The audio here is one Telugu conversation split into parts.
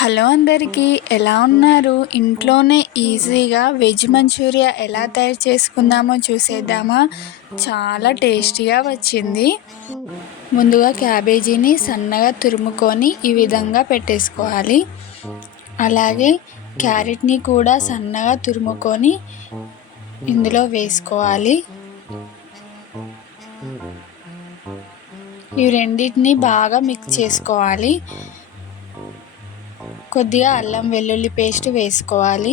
హలో అందరికీ, ఎలా ఉన్నారు? ఇంట్లోనే ఈజీగా వెజ్ మంచూరియా ఎలా తయారు చేసుకుందామో చూసేద్దామా? చాలా టేస్టీగా వచ్చింది. ముందుగా క్యాబేజీని సన్నగా తురుముకొని ఈ విధంగా పెట్టేసుకోవాలి. అలాగే క్యారెట్ని కూడా సన్నగా తురుముకొని ఇందులో వేసుకోవాలి. ఈ రెండింటిని బాగా మిక్స్ చేసుకోవాలి. కొద్దిగా అల్లం వెల్లుల్లి పేస్ట్ వేసుకోవాలి.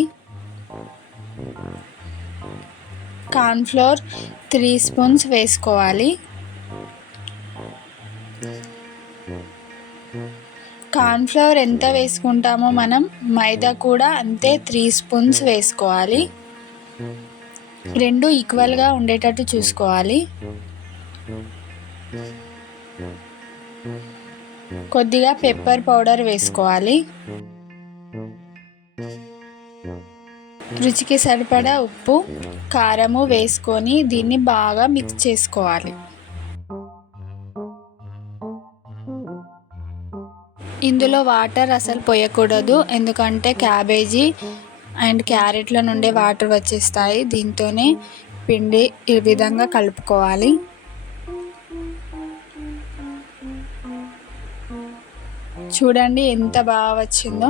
కార్న్ఫ్లోర్ 3 స్పూన్స్ వేసుకోవాలి. కార్న్ఫ్లోర్ ఎంత వేసుకుంటామో మనం మైదా కూడా అంతే 3 స్పూన్స్ వేసుకోవాలి. రెండు ఈక్వల్గా ఉండేటట్టు చూసుకోవాలి. కొద్దిగా పెప్పర్ పౌడర్ వేసుకోవాలి. రుచికి సరిపడా ఉప్పు, కారము వేసుకొని దీన్ని బాగా మిక్స్ చేసుకోవాలి. ఇందులో వాటర్ అసలు పోయకూడదు, ఎందుకంటే క్యాబేజీ అండ్ క్యారెట్ల నుండి వాటర్ వచ్చేస్తాయి. దీంతోనే పిండి ఈ విధంగా కలుపుకోవాలి. చూడండి ఎంత బాగా వచ్చిందో.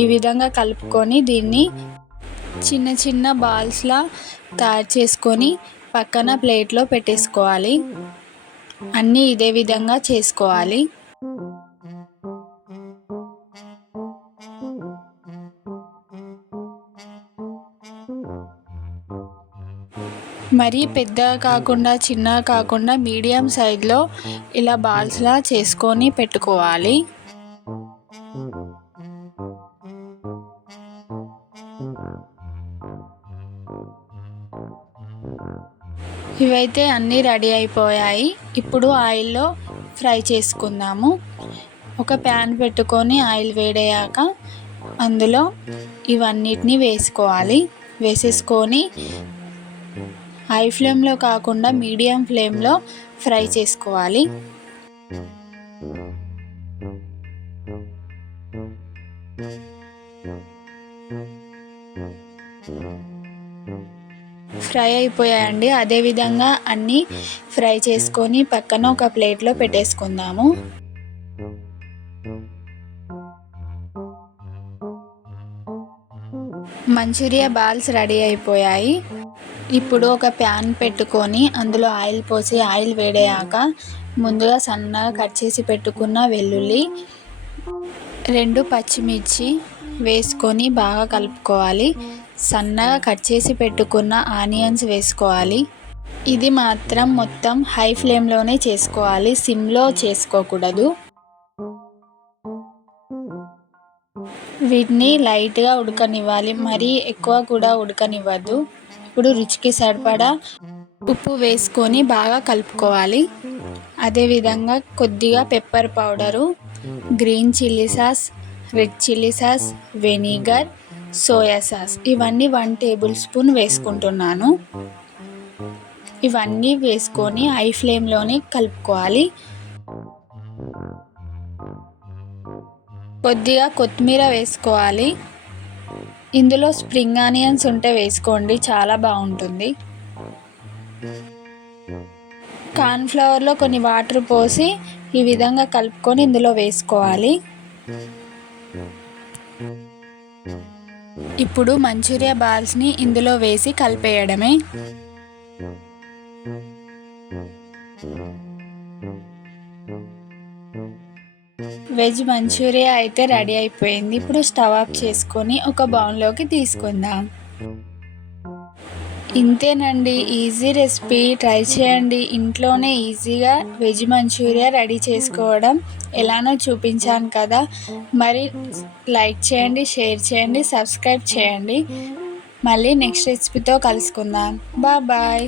ఈ విధంగా కలుపుకొని దీన్ని చిన్న చిన్న బాల్స్లా తయారు చేసుకొని పక్కన ప్లేట్లో పెట్టేసుకోవాలి. అన్నీ ఇదే విధంగా చేసుకోవాలి. మరీ పెద్దగా కాకుండా చిన్నగా కాకుండా మీడియం సైజులో ఇలా బాల్స్లా చేసుకొని పెట్టుకోవాలి. ఇవైతే అన్నీ రెడీ అయిపోయాయి. ఇప్పుడు ఆయిల్లో ఫ్రై చేసుకుందాము. ఒక ప్యాన్ పెట్టుకొని ఆయిల్ వేడయ్యాక అందులో ఇవన్నిటిని వేసుకోవాలి. వేసేసుకొని హై ఫ్లేమ్లో కాకుండా మీడియం ఫ్లేమ్లో ఫ్రై చేసుకోవాలి. ఫ్రై అయిపోయాయండి. అదేవిధంగా అన్నీ ఫ్రై చేసుకొని పక్కన ఒక ప్లేట్లో పెట్టేసుకుందాము. మంచూరియా బాల్స్ రెడీ అయిపోయాయి. ఇప్పుడు ఒక ప్యాన్ పెట్టుకొని అందులో ఆయిల్ పోసి ఆయిల్ వేడయ్యాక ముందుగా సన్నగా కట్ చేసి పెట్టుకున్న వెల్లుల్లి, 2 పచ్చిమిర్చి వేసుకొని బాగా కలుపుకోవాలి. సన్నగా కట్ చేసి పెట్టుకున్న ఆనియన్స్ వేసుకోవాలి. ఇది మాత్రం మొత్తం హై ఫ్లేమ్లోనే చేసుకోవాలి, సిమ్లో చేసుకోకూడదు. వీటిని లైట్గా ఉడకనివ్వాలి, మరీ ఎక్కువ కూడా ఉడకనివ్వద్దు. ఇప్పుడు రుచికి సరిపడా ఉప్పు వేసుకొని బాగా కలుపుకోవాలి. అదేవిధంగా కొద్దిగా pepper powder, green chilli sauce, red chilli sauce, vinegar, soya sauce ఇవన్నీ 1 టేబుల్ స్పూన్ వేసుకుంటున్నాను. ఇవన్నీ వేసుకొని హై ఫ్లేమ్లోనే కలుపుకోవాలి. కొద్దిగా కొత్తిమీర వేసుకోవాలి. ఇందులో స్ప్రింగ్ ఆనియన్స్ ఉంటే వేసుకోండి, చాలా బాగుంటుంది. కార్న్ఫ్లవర్లో కొన్ని వాటర్ పోసి ఈ విధంగా కలుపుకొని ఇందులో వేసుకోవాలి. ఇప్పుడు మంచూరియా బాల్స్ని ఇందులో వేసి కలిపేయడమే. వెజ్ మంచూరియా అయితే రెడీ అయిపోయింది. ఇప్పుడు స్టవ్ ఆఫ్ చేసుకొని ఒక బౌల్లోకి తీసుకుందాం. ఇంతేనండి, ఈజీ రెసిపీ. ట్రై చేయండి. ఇంట్లోనే ఈజీగా వెజ్ మంచూరియా రెడీ చేసుకోవడం ఎలానో చూపించాను కదా. మరి లైక్ చేయండి, షేర్ చేయండి, సబ్స్క్రైబ్ చేయండి. మళ్ళీ నెక్స్ట్ రెసిపీతో కలుసుకుందాం. బాయ్.